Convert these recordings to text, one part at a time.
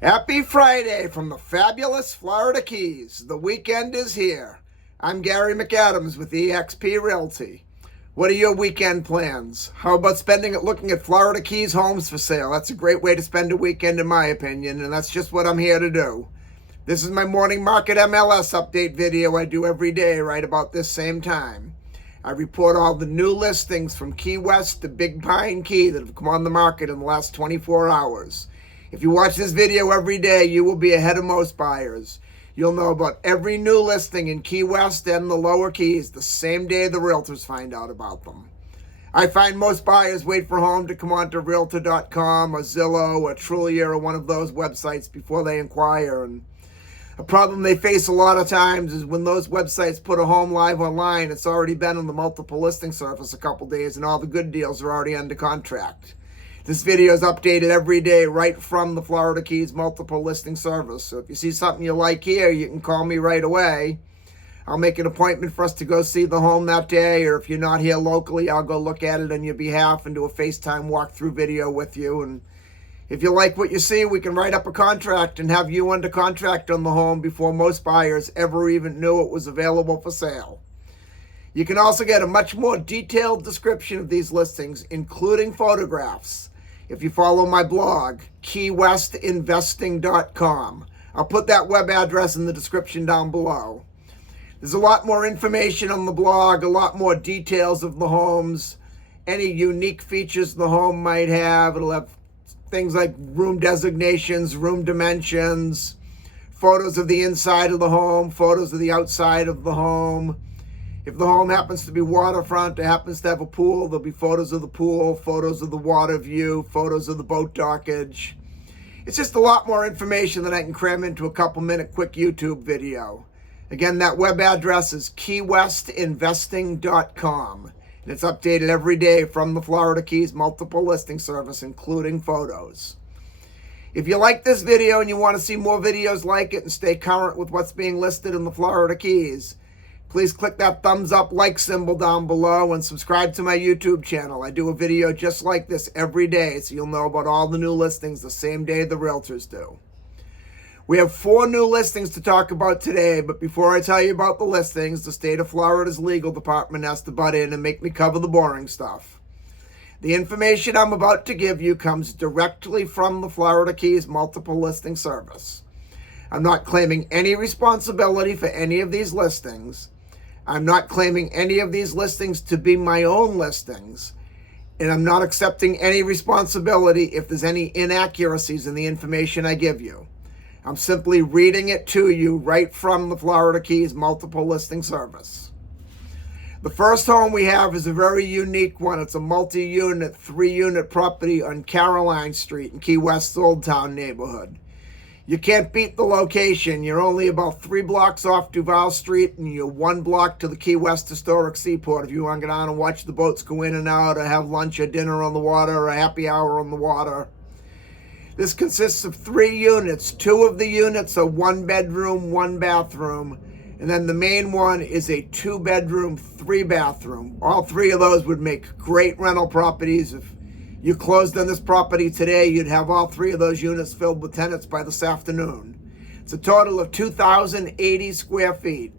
Happy Friday from the fabulous Florida Keys. The weekend is here. I'm Gary McAdams with eXp Realty. What are your weekend plans? How about spending it looking at Florida Keys homes for sale? That's a great way to spend a weekend in my opinion, and that's just what I'm here to do. This is my morning market MLS update video I do every day right about this same time. I report all the new listings from Key West to Big Pine Key that have come on the market in the last 24 hours. If you watch this video every day, you will be ahead of most buyers. You'll know about every new listing in Key West and the lower Keys the same day the realtors find out about them. I find most buyers wait for a home to come onto Realtor.com or Zillow or Trulia or one of those websites before they inquire. And a problem they face a lot of times is when those websites put a home live online, it's already been on the multiple listing service a couple days and all the good deals are already under contract. This video is updated every day right from the Florida Keys multiple listing service. So if you see something you like here, you can call me right away. I'll make an appointment for us to go see the home that day, or if you're not here locally, I'll go look at it on your behalf and do a FaceTime walkthrough video with you. And if you like what you see, we can write up a contract and have you under contract on the home before most buyers ever even knew it was available for sale. You can also get a much more detailed description of these listings, including photographs, if you follow my blog, keywestinvesting.com. I'll put that web address in the description down below. There's a lot more information on the blog, a lot more details of the homes, any unique features the home might have. It'll have things like room designations, room dimensions, photos of the inside of the home, photos of the outside of the home. If the home happens to be waterfront, it happens to have a pool, there'll be photos of the pool, photos of the water view, photos of the boat dockage. It's just a lot more information than I can cram into a couple-minute quick YouTube video. Again, that web address is keywestinvesting.com, and it's updated every day from the Florida Keys multiple listing service, including photos. If you like this video and you want to see more videos like it and stay current with what's being listed in the Florida Keys, please click that thumbs up like symbol down below and subscribe to my YouTube channel. I do a video just like this every day, so you'll know about all the new listings the same day the realtors do. We have 4 new listings to talk about today, but before I tell you about the listings, the state of Florida's legal department has to butt in and make me cover the boring stuff. The information I'm about to give you comes directly from the Florida Keys multiple listing service. I'm not claiming any responsibility for any of these listings. I'm not claiming any of these listings to be my own listings, and I'm not accepting any responsibility if there's any inaccuracies in the information I give you. I'm simply reading it to you right from the Florida Keys multiple listing service. The first home we have is a very unique one. It's a multi-unit, 3-unit property on Caroline Street in Key West's Old Town neighborhood. You can't beat the location. You're only about 3 blocks off Duval Street, and you're 1 block to the Key West Historic Seaport if you want to go down and watch the boats go in and out, or have lunch or dinner on the water, or a happy hour on the water. This consists of 3 units. 2 of the units are 1 bedroom, 1 bathroom, and then the main one is a 2 bedroom, 3 bathroom. All 3 of those would make great rental properties. If you closed on this property today, you'd have all 3 of those units filled with tenants by this afternoon. It's a total of 2,080 square feet.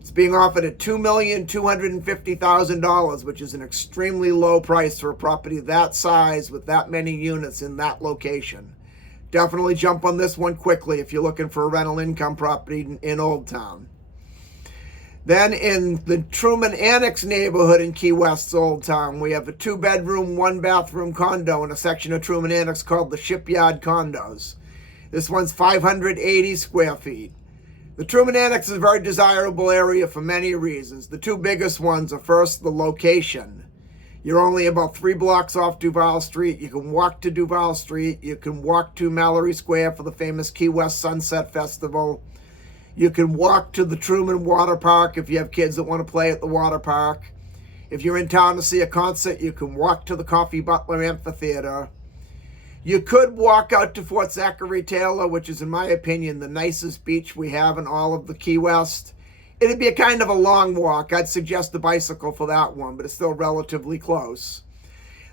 It's being offered at $2,250,000, which is an extremely low price for a property that size with that many units in that location. Definitely jump on this one quickly if you're looking for a rental income property in Old Town. Then in the Truman Annex neighborhood in Key West's Old Town, we have a 2-bedroom, 1-bathroom condo in a section of Truman Annex called the Shipyard Condos. This one's 580 square feet. The Truman Annex is a very desirable area for many reasons. The 2 biggest ones are, first, the location. You're only about 3 blocks off Duval Street. You can walk to Duval Street. You can walk to Mallory Square for the famous Key West Sunset Festival. You can walk to the Truman Water Park if you have kids that want to play at the water park. If you're in town to see a concert, you can walk to the Coffee Butler Amphitheater. You could walk out to Fort Zachary Taylor, which is, in my opinion, the nicest beach we have in all of the Key West. It'd be a kind of a long walk. I'd suggest a bicycle for that one, but it's still relatively close.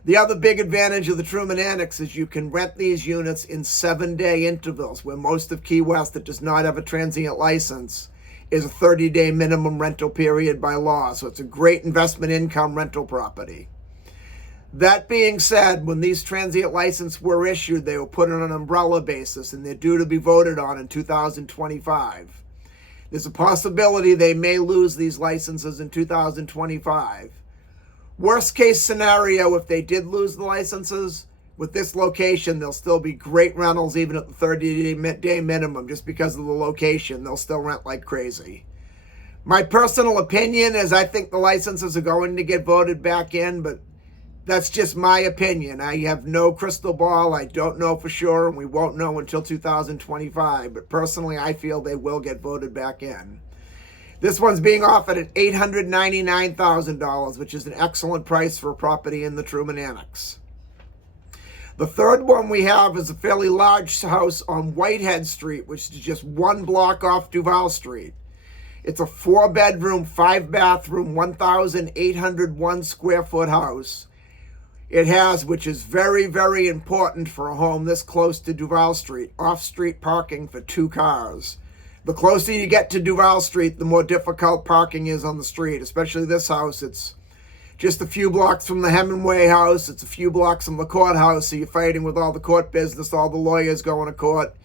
The other big advantage of the Truman Annex is you can rent these units in 7-day intervals, where most of Key West that does not have a transient license is a 30-day minimum rental period by law. So it's a great investment income rental property. That being said, when these transient licenses were issued, they were put on an umbrella basis, and they're due to be voted on in 2025. There's a possibility they may lose these licenses in 2025. Worst case scenario, if they did lose the licenses, with this location, there'll still be great rentals even at the 30-day minimum just because of the location. They'll still rent like crazy. My personal opinion is I think the licenses are going to get voted back in, but that's just my opinion. I have no crystal ball. I don't know for sure, and we won't know until 2025. But personally, I feel they will get voted back in. This one's being offered at $899,000, which is an excellent price for a property in the Truman Annex. The third one we have is a fairly large house on Whitehead Street, which is just one block off Duval Street. It's a 4-bedroom, 5-bathroom, 1,801 square foot house. It has, which is very, very important for a home this close to Duval Street, off-street parking for 2 cars. The closer you get to Duval Street, the more difficult parking is on the street, especially this house. It's just a few blocks from the Hemingway house. It's a few blocks from the courthouse, so you're fighting with all the court business, all the lawyers going to court.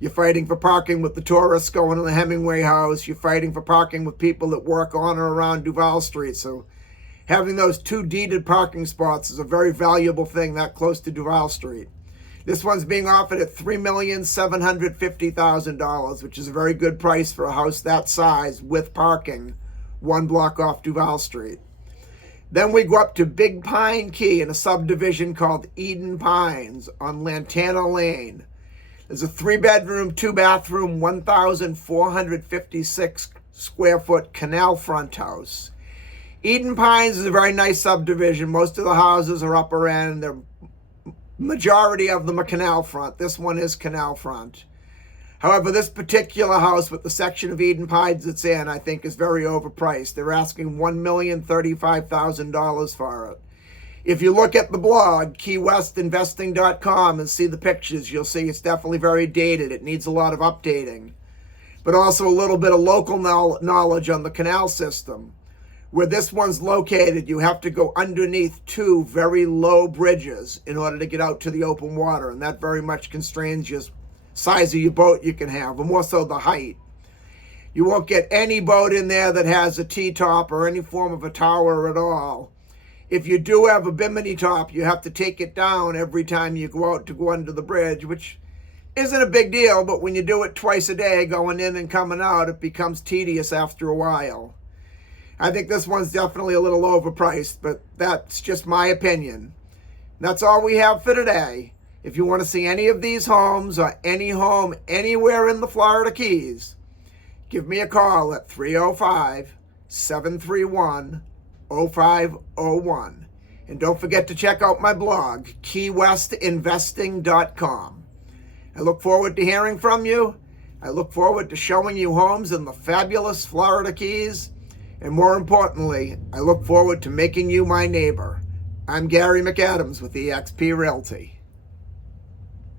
You're fighting for parking with the tourists going to the Hemingway house. You're fighting for parking with people that work on or around Duval Street. So having those 2 deeded parking spots is a very valuable thing that close to Duval Street. This one's being offered at $3,750,000, which is a very good price for a house that size with parking, 1 block off Duval Street. Then we go up to Big Pine Key in a subdivision called Eden Pines on Lantana Lane. There's a 3-bedroom, 2-bathroom, 1,456 square foot canal front house. Eden Pines is a very nice subdivision. Most of the houses are upper end. The majority of them are canal front. This one is canal front. However, this particular house with the section of Eden Pines it's in, I think is very overpriced. They're asking $1,035,000 for it. If you look at the blog, keywestinvesting.com, and see the pictures, you'll see it's definitely very dated. It needs a lot of updating. But also a little bit of local knowledge on the canal system. Where this one's located, you have to go underneath 2 very low bridges in order to get out to the open water, and that very much constrains your size of your boat you can have, or more so the height. You won't get any boat in there that has a T-top or any form of a tower at all. If you do have a bimini top, you have to take it down every time you go out to go under the bridge, which isn't a big deal, but when you do it twice a day, going in and coming out, it becomes tedious after a while. I think this one's definitely a little overpriced, but that's just my opinion. That's all we have for today. If you want to see any of these homes or any home anywhere in the Florida Keys, give me a call at 305-731-0501. And don't forget to check out my blog, keywestinvesting.com. I look forward to hearing from you. I look forward to showing you homes in the fabulous Florida Keys. And more importantly, I look forward to making you my neighbor. I'm Gary McAdams with eXp Realty.